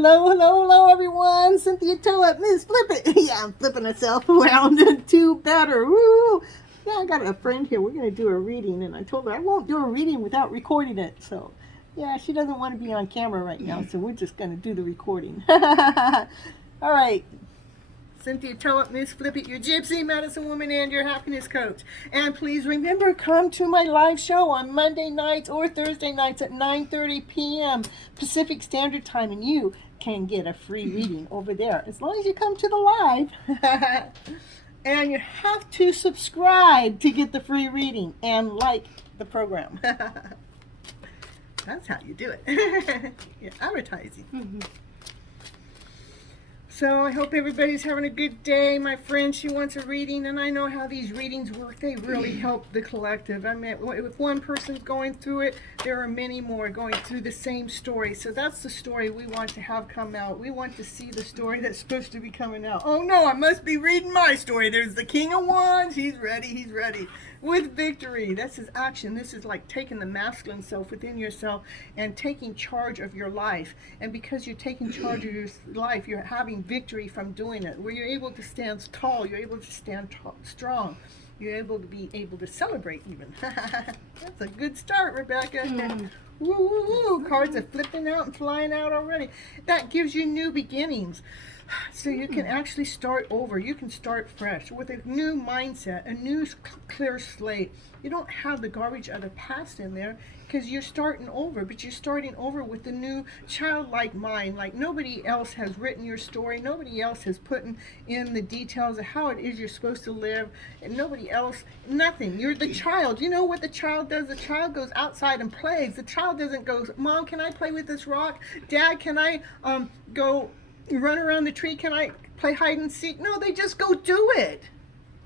Hello, hello, hello, everyone. Cynthia Toa, Miss Flip It. Yeah, I'm flipping herself around to better. Woo! Yeah, I got a friend here. We're going to do a reading, and I told her I won't do a reading without recording it. So, yeah, she doesn't want to be on camera right now, so we're just going to do the recording. All right. Cynthia Toa, Miss Flip It, your gypsy medicine woman and your happiness coach. And please remember, come to my live show on Monday nights or Thursday nights at 9:30 p.m. Pacific Standard Time, and you can get a free reading over there as long as you come to the live. And you have to subscribe to get the free reading and like the program. That's how you do it. You're advertising. Mm-hmm. So I hope everybody's having a good day. My friend, she wants a reading, and I know how these readings work. They really help the collective. I mean, if one person's going through it, there are many more going through the same story. So that's the story we want to have come out. We want to see the story that's supposed to be coming out. Oh no, I must be reading my story. There's the King of Wands. He's ready. He's ready. With victory. This is action. This is like taking the masculine self within yourself and taking charge of your life. And because you're taking charge of your life, you're having victory from doing it, where you're able to stand tall, you're able to stand strong, you're able to be able to celebrate even. That's a good start, Rebecca. Woo, woo, woo. Cards are flipping out and flying out already. That gives you new beginnings. So you can actually start over. You can start fresh with a new mindset, a new clear slate. You don't have the garbage of the past in there because you're starting over, but you're starting over with a new childlike mind. Like nobody else has written your story. Nobody else has put in the details of how it is you're supposed to live. And nobody else, nothing. You're the child. You know what the child does? The child goes outside and plays. The child doesn't go, Mom, can I play with this rock? Dad, can I go run around the tree? Can I play hide and seek? No, they just go do it.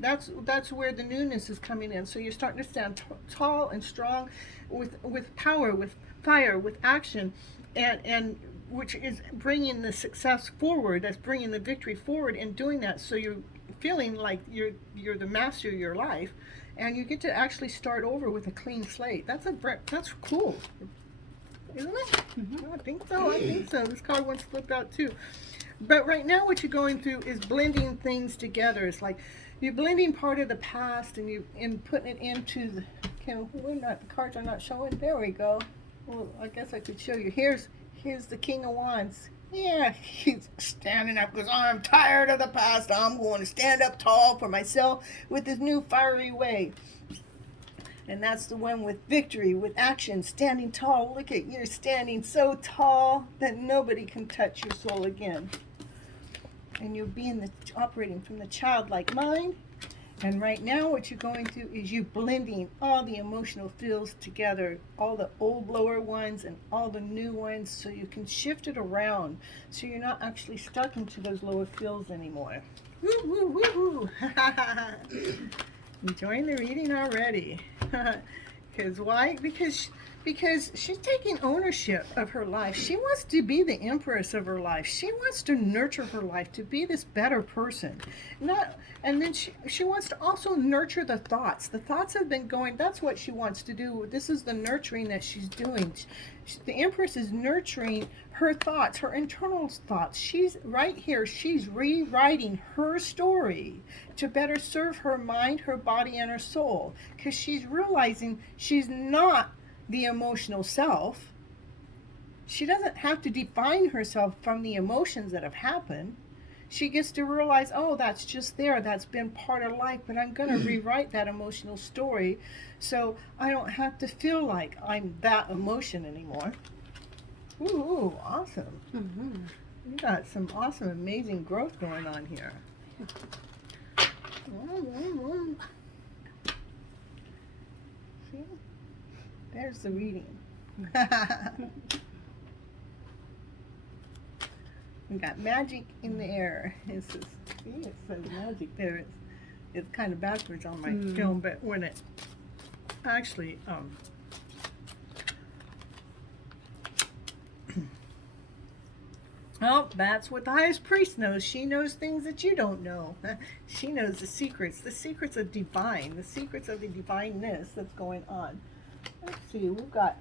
That's where the newness is coming in. So you're starting to stand tall and strong with power, with fire, with action, and which is bringing the success forward. That's bringing the victory forward and doing that. So you're feeling like you're the master of your life, and you get to actually start over with a clean slate. That's cool, isn't it? Mm-hmm. I think so. I think so. This card once flipped out too. But right now what you're going through is blending things together. It's like you're blending part of the past and putting it into the, the cards are not showing. There we go. Well, I guess I could show you. Here's the King of Wands. Yeah, he's standing up because I'm tired of the past. I'm going to stand up tall for myself with this new fiery way. And that's the one with victory, with action, standing tall. Look at you're standing so tall that nobody can touch your soul again. And you're operating from the childlike mind. And right now what you're going through is you blending all the emotional feels together, all the old lower ones and all the new ones, so you can shift it around so you're not actually stuck into those lower feels anymore. Woo, woo, woo, woo. Enjoying the reading already. Because why? Because she's taking ownership of her life. She wants to be the empress of her life. She wants to nurture her life to be this better person. And then she wants to also nurture the thoughts. The thoughts have been going, that's what she wants to do. This is the nurturing that she's doing. The empress is nurturing her thoughts, her internal thoughts. She's right here. She's rewriting her story to better serve her mind, her body, and her soul. Because she's realizing she's not the emotional self. She doesn't have to define herself from the emotions that have happened. She gets to realize, oh, that's just there. That's been part of life, but I'm going to rewrite that emotional story so I don't have to feel like I'm that emotion anymore. Ooh, awesome. Mm-hmm. You got some awesome, amazing growth going on here. See? There's the reading. We got magic in the air. It says magic there. It's kind of backwards on my film, but when it actually well, that's what the highest priest knows. She knows things that you don't know. She knows the secrets of divine, the secrets of the divineness that's going on. Let's see, we've got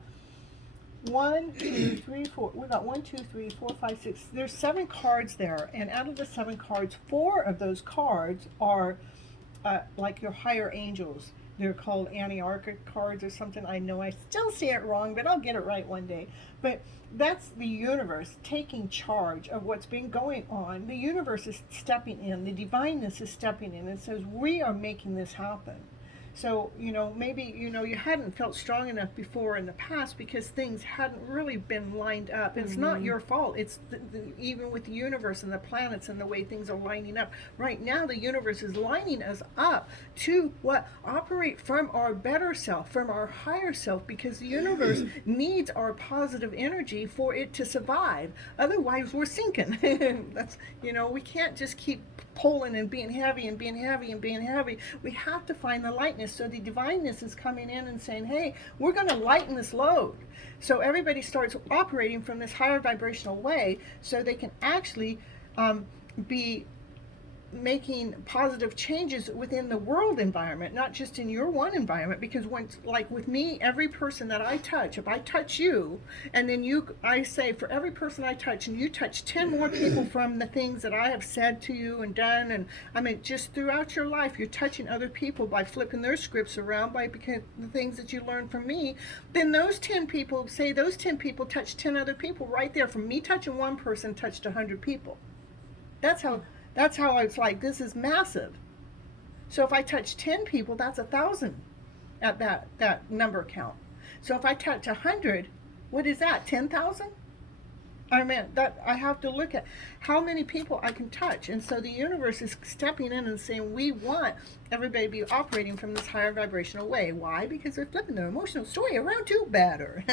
1, 2, 3, 4. We got 1, 2, 3, 4, 5, 6. There's 7 cards there, and out of the 7 cards, 4 of those cards are like your higher angels. They're called Aniarcha cards or something. I know I still say it wrong, but I'll get it right one day. But that's the universe taking charge of what's been going on. The universe is stepping in. The divineness is stepping in and says, we are making this happen. So, maybe, you hadn't felt strong enough before in the past because things hadn't really been lined up. It's not your fault. It's even with the universe and the planets and the way things are lining up. Right now, the universe is lining us up to operate from our better self, from our higher self, because the universe needs our positive energy for it to survive. Otherwise, we're sinking. That's, we can't just keep pulling and being heavy and being heavy and being heavy. We have to find the lightness. So the divineness is coming in and saying, hey, we're going to lighten this load. So everybody starts operating from this higher vibrational way so they can actually be making positive changes within the world environment, not just in your one environment. Because once, like with me, every person that I touch, if I touch you, and then I say, for every person I touch, and you touch 10 more people from the things that I have said to you and done, and I mean, just throughout your life, you're touching other people by flipping their scripts around by because the things that you learned from me. Then those 10 people, say those 10 people touched 10 other people right there. From me touching one person touched 100 people. That's how it's like, this is massive. So if I touch 10 people, that's 1,000 at that number count. So if I touch 100, what is that, 10,000? I mean, that I have to look at how many people I can touch. And so the universe is stepping in and saying, we want everybody to be operating from this higher vibrational way. Why? Because they're flipping their emotional story around to better.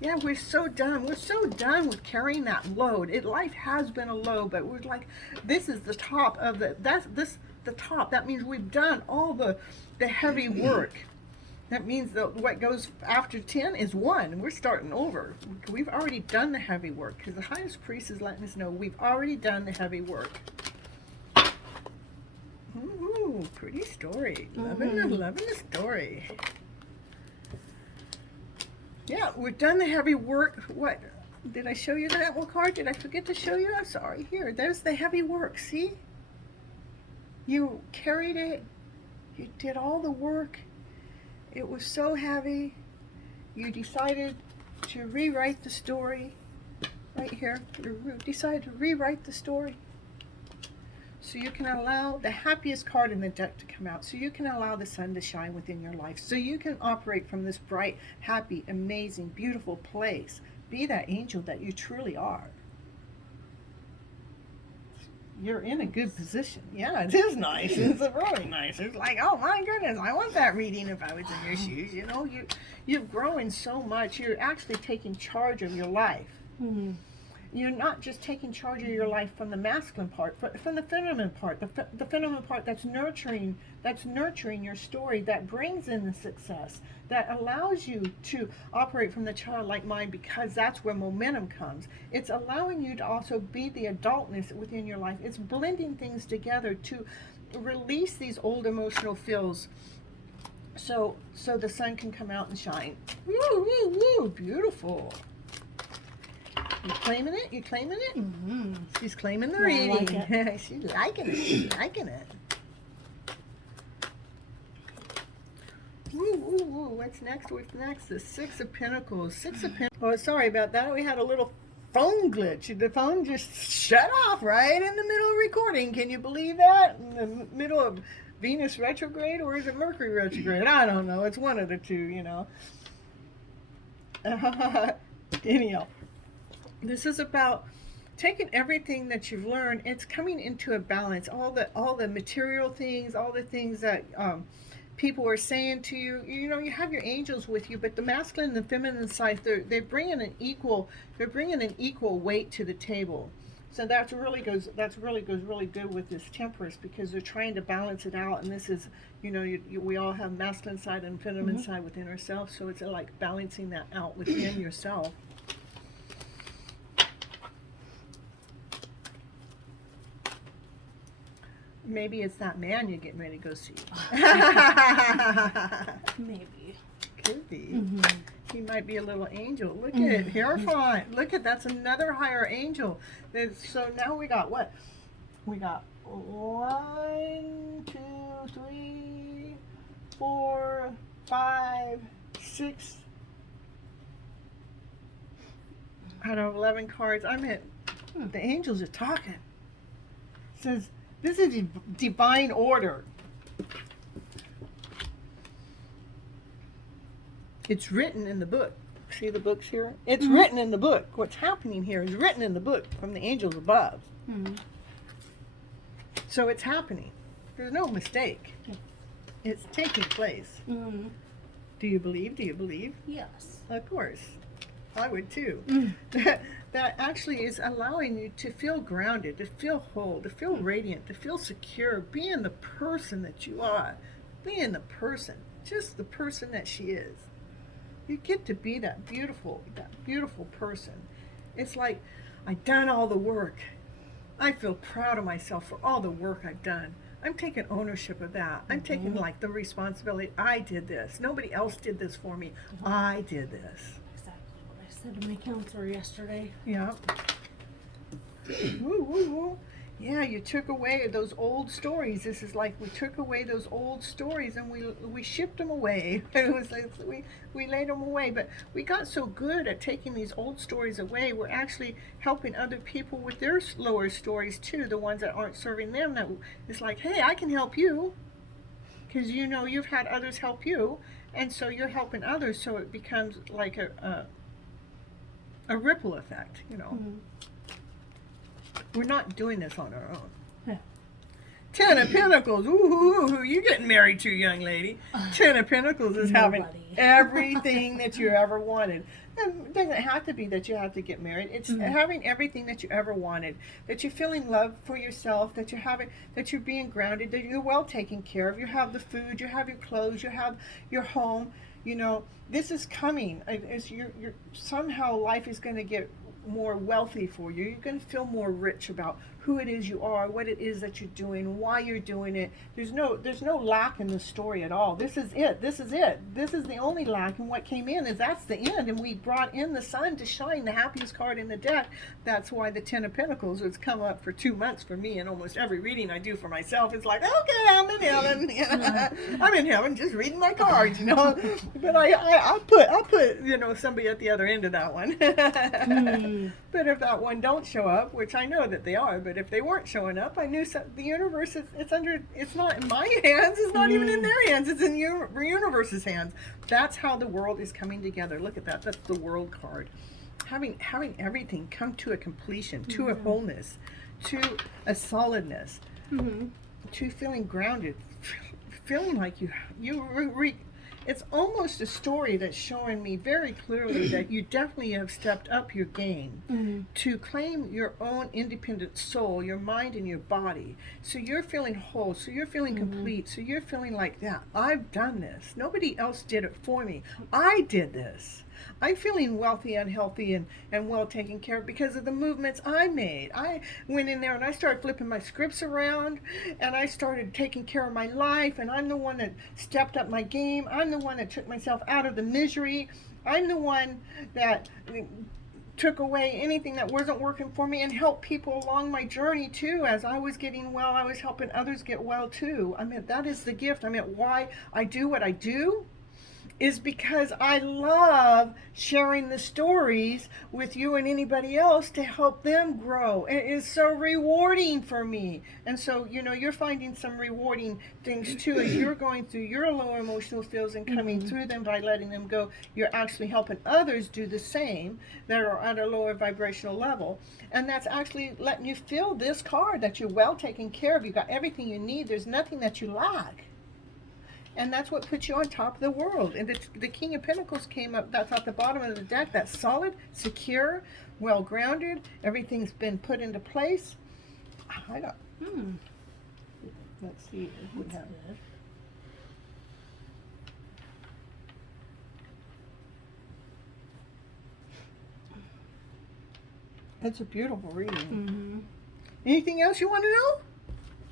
Yeah, we're so done. We're so done with carrying that load. Life has been a load, but we're like, this is the top of the top. That means we've done all the heavy work. That means that what goes after 10 is 1. We're starting over. We've already done the heavy work because the highest priest is letting us know we've already done the heavy work. Ooh, pretty story. Loving the story. Yeah, we've done the heavy work. What? Did I show you that one card? Did I forget to show you? I'm sorry. Here, there's the heavy work. See? You carried it. You did all the work. It was so heavy, you decided to rewrite the story. Right here, you decided to rewrite the story. So you can allow the happiest card in the deck to come out. So you can allow the sun to shine within your life. So you can operate from this bright, happy, amazing, beautiful place. Be that angel that you truly are. You're in a good position. Yeah, it is nice. It's really nice. It's like, oh my goodness, I want that reading if I was in your shoes. You're growing so much. You're actually taking charge of your life. Mm-hmm. You're not just taking charge of your life from the masculine part, but from the feminine part. The feminine part that's nurturing your story, that brings in the success, that allows you to operate from the childlike mind, because that's where momentum comes. It's allowing you to also be the adultness within your life. It's blending things together to release these old emotional feels, so the sun can come out and shine. Woo, woo, woo, beautiful. You claiming it? You claiming it? Mm-hmm. She's claiming the reading. Like She's liking it. She's liking it. Woo, woo, woo. What's next? What's next? The Six of Pentacles. Six of Pentacles. Oh, sorry about that. We had a little phone glitch. The phone just shut off right in the middle of recording. Can you believe that? In the middle of Venus retrograde, or is it Mercury retrograde? I don't know. It's one of the two, Anyhow. This is about taking everything that you've learned. It's coming into a balance. All the material things, all the things that people are saying to you. You have your angels with you, but the masculine and the feminine side, they're bringing an equal weight to the table. So that really goes really good with this Temperance, because they're trying to balance it out. And this is, we all have masculine side and feminine side within ourselves. So it's like balancing that out within yourself. Maybe it's that man you're getting ready to go see. Maybe. Could be. He might be a little angel. Look at it, Hierophant. Look at, that's another higher angel. So now we got what? We got 1, 2, 3, 4, 5, 6 out of 11 cards. I mean, the angels are talking. It says this is divine order. It's written in the book. See the books here? It's written in the book. What's happening here is written in the book from the angels above. So it's happening. There's no mistake. It's taking place. Do you believe? Do you believe? Yes. Of course. I would too. That actually is allowing you to feel grounded, to feel whole, to feel radiant, to feel secure, being the person that you are, being the person, just the person that she is. You get to be that beautiful person. It's like, I've done all the work. I feel proud of myself for all the work I've done. I'm taking ownership of that. I'm taking like the responsibility. I did this. Nobody else did this for me. I did this. Exactly what I said to my counselor yesterday. Yeah. Woo, woo, woo. Yeah, you took away those old stories. This is like we took away those old stories and we shipped them away. It was like we laid them away. But we got so good at taking these old stories away. We're actually helping other people with their lower stories too. The ones that aren't serving them. That it's like, hey, I can help you, because you know you've had others help you, and so you're helping others. So it becomes like a ripple effect, you know. We're not doing this on our own. Yeah. 10 of Pentacles. Ooh, you getting married too, young lady. 10 of Pentacles is having everything that you ever wanted. And it doesn't have to be that you have to get married. It's having everything that you ever wanted. That you're feeling love for yourself. That you're being grounded. That you're well taken care of. You have the food. You have your clothes. You have your home. You know, this is coming. As you're somehow life is going to get more wealthy for you. You're going to feel more rich about who it is you are, what it is that you're doing, why you're doing it. There's no lack in the story at all. This is it. This is it. This is the only lack, and what came in is that's the end, and we brought in the sun to shine, the happiest card in the deck. That's why the 10 of Pentacles has come up for 2 months for me, and almost every reading I do for myself, it's like, okay, I'm in heaven. I'm in heaven just reading my cards, you know. But I put you know, somebody at the other end of that one. But if that one don't show up, which I know that they are, but if they weren't showing up, I knew the universe it's not in my hands, it's not even in their hands, it's in the universe's hands. That's how the world is coming together. Look at that. That's the world card. Having everything come to a completion, to a wholeness, to a solidness, to feeling grounded, feeling like it's almost a story that's showing me very clearly that you definitely have stepped up your game to claim your own independent soul, your mind and your body. So you're feeling whole, so you're feeling complete, so you're feeling like, yeah, I've done this. Nobody else did it for me. I did this. I'm feeling wealthy and healthy and well taken care of because of the movements I made. I went in there and I started flipping my scripts around and I started taking care of my life, and I'm the one that stepped up my game. I'm the one that took myself out of the misery. I'm the one that took away anything that wasn't working for me and helped people along my journey too. As I was getting well, I was helping others get well too. I mean, that is the gift. I mean, why I do what I do is because I love sharing the stories with you and anybody else to help them grow. It is so rewarding for me. And so, you know, you're finding some rewarding things too as you're going through your low emotional feels and coming through them by letting them go. You're actually helping others do the same that are at a lower vibrational level. And that's actually letting you feel this card that you're well taken care of. You got everything you need. There's nothing that you lack. And that's what puts you on top of the world. And the King of Pentacles came up, that's at the bottom of the deck. That's solid, secure, well-grounded. Everything's been put into place. I don't... Let's see if we have... It's a beautiful reading. Anything else you want to know?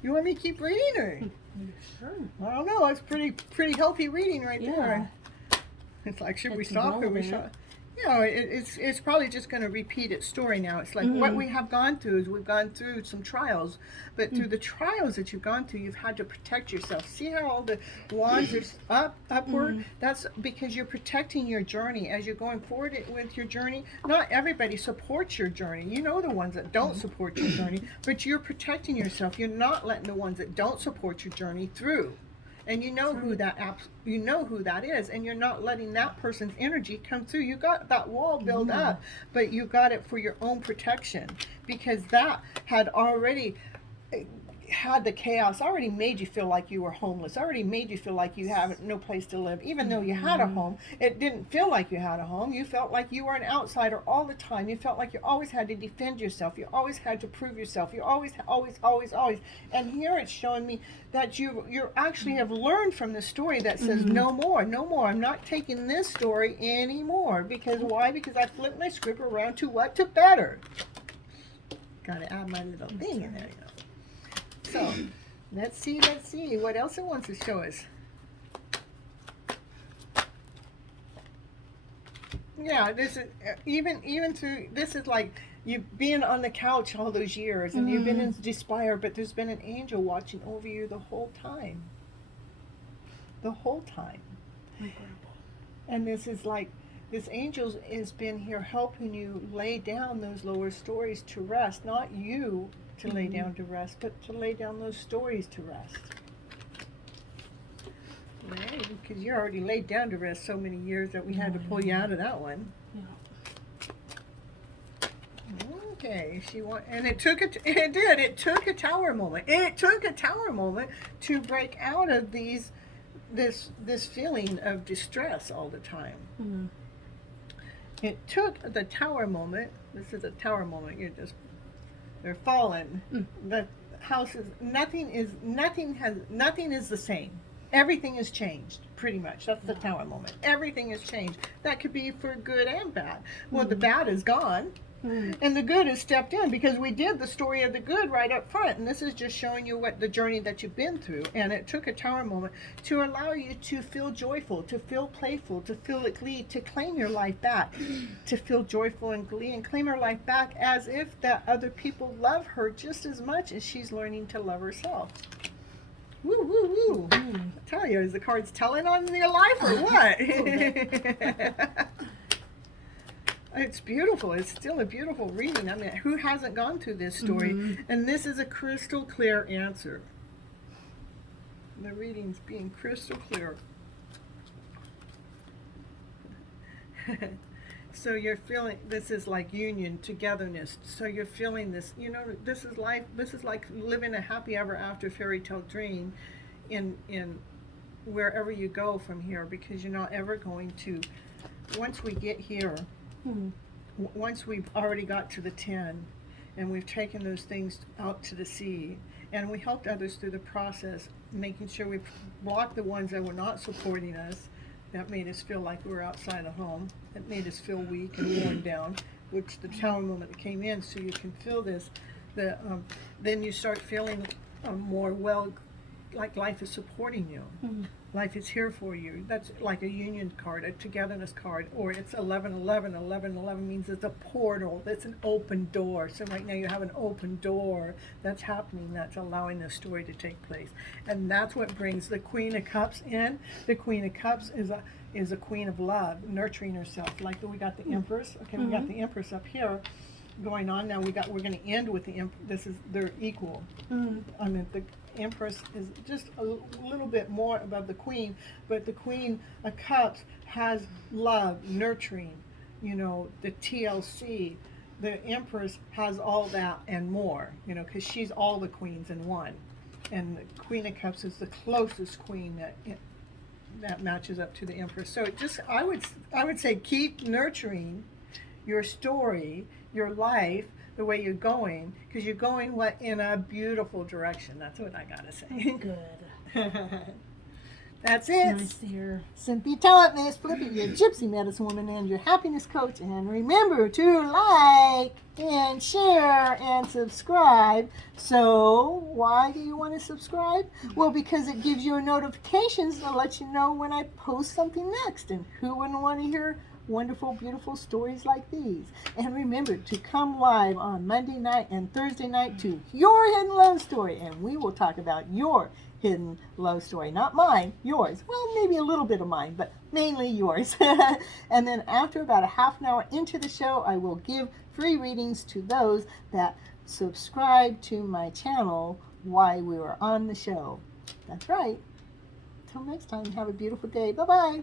You want me to keep reading, or? Sure. I don't know. It's pretty healthy reading right there. It's like, should we It's stop or we relevant. should? You know, it's probably just going to repeat its story now. It's like what we have gone through is we've gone through some trials, but through the trials that you've gone through, you've had to protect yourself. See how all the wands are upward? That's because you're protecting your journey as you're going forward with your journey. Not everybody supports your journey. You know the ones that don't support your journey, but you're protecting yourself. You're not letting the ones that don't support your journey through. And you know who you know who that is, and you're not letting that person's energy come through. You got that wall built up, but you got it for your own protection, because that had already had the chaos, already made you feel like you were homeless, already made you feel like you have no place to live. Even though you had a home, it didn't feel like you had a home. You felt like you were an outsider all the time. You felt like you always had to defend yourself. You always had to prove yourself. You always. And here it's showing me that you actually have learned from the story that says no more, no more. I'm not taking this story anymore. Because why? Because I flipped my script around to what? To better. Gotta add my little thing in there, you know. So, let's see what else it wants to show us. Yeah, this is even through, this is like you've been on the couch all those years and you've been in despair, but there's been an angel watching over you the whole time. The whole time. My grandpa. And this is like, this angel has been here helping you lay down those lower stories to rest, not you to lay down to rest, but to lay down those stories to rest. Right? Because you're already laid down to rest so many years that we had to pull you out of that one. Yeah. Okay, and it took a tower moment. It took a tower moment to break out of this feeling of distress all the time. It took the tower moment. This is a tower moment. They're fallen. The house is nothing is the same. Everything has changed, pretty much. That's the tower moment. Everything has changed. That could be for good and bad. Well, the bad is gone, and the good has stepped in, because we did the story of the good right up front, and this is just showing you what the journey that you've been through. And it took a tower moment to allow you to feel joyful, to feel playful, to feel glee, to claim your life back, to feel joyful and glee and claim her life back as if that other people love her just as much as she's learning to love herself. Woo, woo, woo. I tell you, is the cards telling on your life or what? It's beautiful. It's still a beautiful reading. I mean, who hasn't gone through this story? And this is a crystal clear answer. The reading's being crystal clear. So you're feeling, this is like union, togetherness. So you're feeling this, you know, this is life. This is like living a happy ever after fairy tale dream in wherever you go from here, because you're not ever going to, once we get here, once we've already got to the 10 and we've taken those things out to the sea and we helped others through the process, making sure we blocked the ones that were not supporting us, that made us feel like we were outside of home, that made us feel weak and worn down, which the tower moment came in, so you can feel this. Then you start feeling more well, like life is supporting you. Life is here for you. That's like a union card, a togetherness card, or it's 1111. 1111 means it's a portal. It's an open door. So right now you have an open door that's happening, that's allowing this story to take place. And that's what brings the Queen of Cups in. The Queen of Cups is a queen of love, nurturing herself. Like we got the Empress. Okay, we got the Empress up here going on. Now we're going to end with the Empress. They're equal. I mean, the Empress is just a little bit more above the Queen, but the Queen of Cups has love, nurturing, you know, the TLC. The Empress has all that and more, you know, because she's all the queens in one. And the Queen of Cups is the closest queen that matches up to the Empress. So it just, I would say keep nurturing your story, your life, the way you're going, because you're going in a beautiful direction. That's what I gotta say. Good. That's It's it. nice to hear. Cynthia, tell it, Miss Flippy, your gypsy medicine woman and your happiness coach. And remember to like and share and subscribe. So, why do you want to subscribe? Well, because it gives you notifications to let you know when I post something next. And who wouldn't want to hear wonderful, beautiful stories like these? And remember to come live on Monday night and Thursday night to Your Hidden Love Story. And we will talk about your hidden love story. Not mine, yours. Well, maybe a little bit of mine, but mainly yours. And then after about a half an hour into the show, I will give free readings to those that subscribe to my channel while we were on the show. That's right. Till next time, have a beautiful day. Bye-bye.